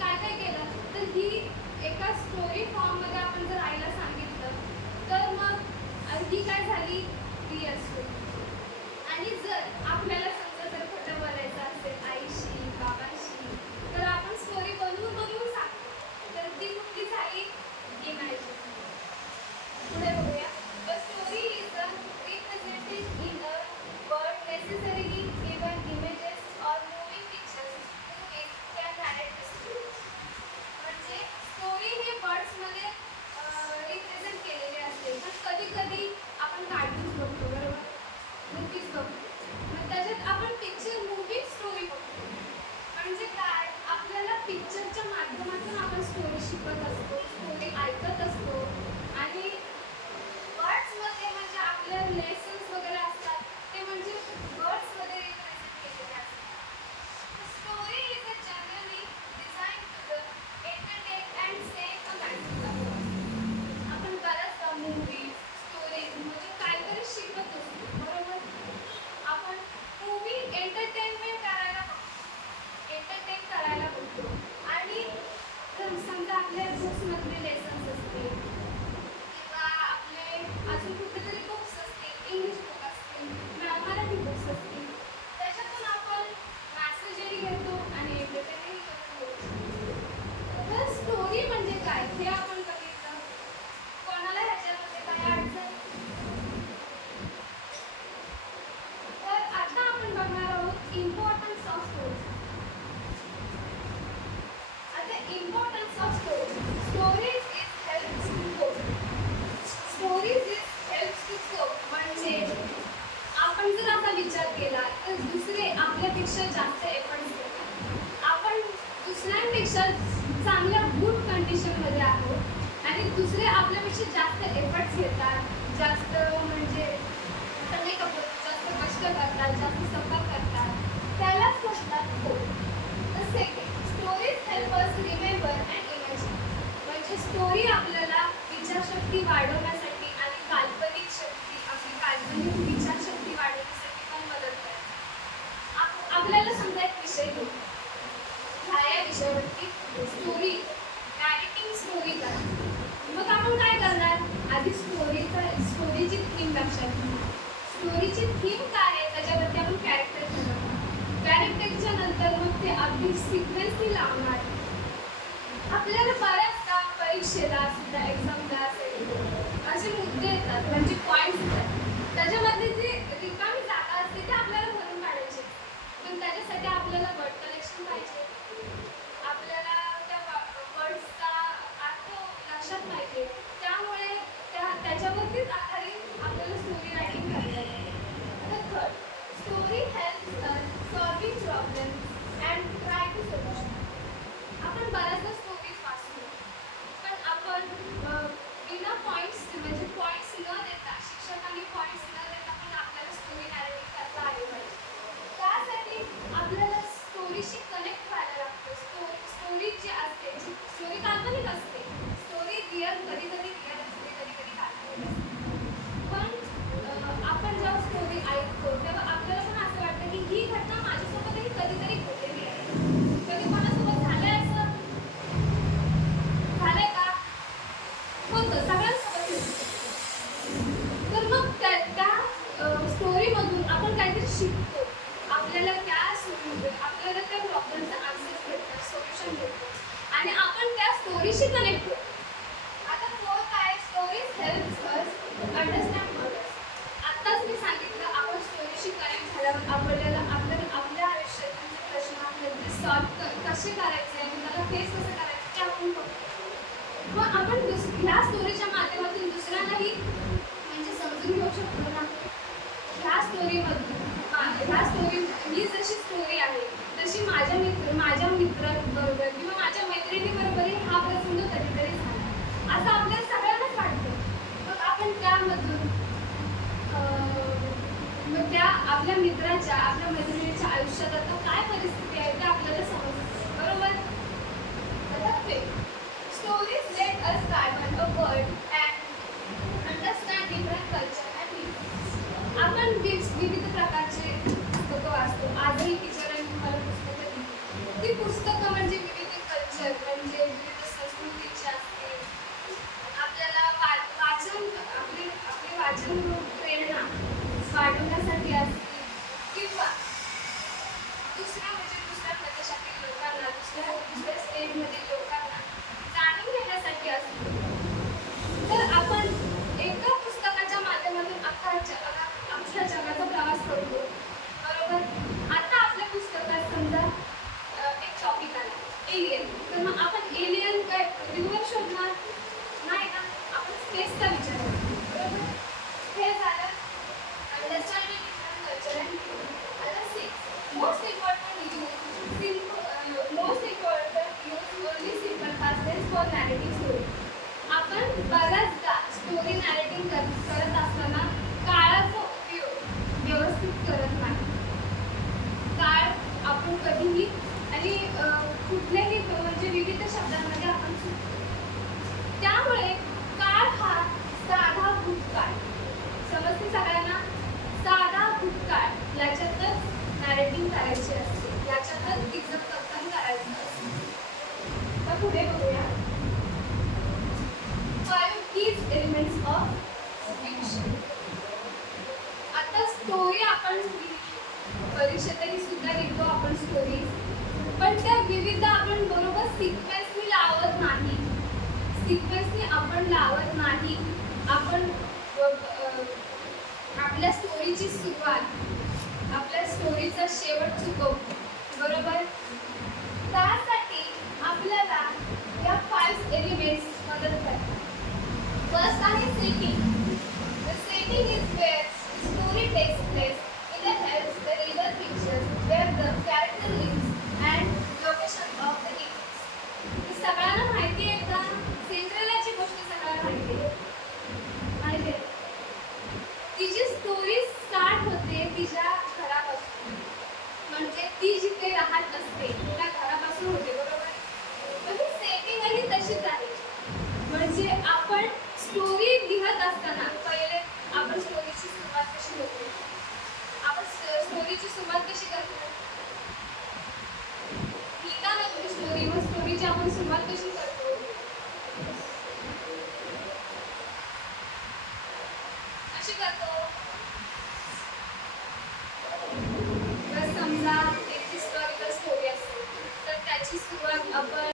काय काय केलं तर ही एका स्टोरी फॉर्ममध्ये आपण जर आईला सांगितलं तर मग ही काय झाली? ती असतो आणि जर आपल्याला समजा जर खोटं बोलायचं असेल आईशी आपल्यापेक्षा चांगल्या गुड कंडिशनमध्ये आहोत. आणि दुसरे आपल्यापेक्षा जास्त एफर्ट्स घेतात जास्त म्हणजे मेकअप जास्त कष्ट करतात जास्त सफा करतात. त्यालाच म्हणतात हो the stories help us remain आधी स्टोरीचा स्टोरीची थीम लक्षात घेऊ स्टोरीची थीम काय आहे? त्याच्यावरती आपण कॅरेक्टर ठरवणार कॅरेक्टरच्या नंतर मग ते अगदी सिक्वेन्सनी लावणार. आपल्याला बऱ्याचदा परीक्षेला सुद्धा एक्झामला असेल असे मुद्दे येतात. म्हणजे आणि आपण त्या स्टोरीशी कनेक्ट होतो आता फोर्थ आहे स्टोरी हेल्प्स अस अंडरस्टँड आत्ताच मी सांगितलं आपण स्टोरीशी कनेक्ट झाल्यावर आपल्याला आपल्या आपल्या आयुष्यातले प्रश्न आपल्याला सॉल्व कसे करायचे आणि मला फेस कसं करायचं ते आपण बघतो. मग आपण दुस ह्या स्टोरीच्या माध्यमातून दुसऱ्यांनाही म्हणजे समजून घेऊ शकतो ना? ह्या स्टोरीमधून ह्या स्टोरी ही जशी स्टोरी आहे तशी माझ्या मित्र माझ्या मित्रांबरोबर किंवा केली बरोबरी हा प्रसंग कधीतरी झाला. असं आपल्या सगळ्यांनाच वाटतं. मग आपण त्यामधून मग त्या आपल्या मित्राच्या आपल्या मैत्रिणीच्या आयुष्यात आता काय परिस्थिती आहे ते आपल्याला समजते. बरोबर? Stories let us garden a world and understand different culture and आपण विविध प्रकारचे पुस्तकं वाचतो. आजही टीचरांनी तुम्हाला पुस्तकं दिली. ती पुस्तकं म्हणजे 在天津 आपण परीक्षेतही सुद्धा लिहितो आपण स्टोरी पण त्या विविध आपण बरोबर सिक्वेन्सनी लावत नाही. सिक्वेन्सनी आपण लावत नाही. आपण आपल्या स्टोरीची सुरुवात आपल्या स्टोरीचा शेवट चुकवतो. बरोबर? त्यासाठी आपल्याला या फाईव्ह एलिमेंट्स मदत करतात. फर्स्ट आहे सेटिंग सेटिंग इज राहत असते. त्या घरापासून होते बरोबर? ही सेटिंग ही तशीच आहे. म्हणजे आपण स्टोरी लिहत असताना पहिले आपण स्टोरीची सुरुवात कशी होते? आपण स्टोरीची सुरुवात कशी करतो? लिहिता ना तुम्ही स्टोरी मग स्टोरीची आपण सुरुवात कशी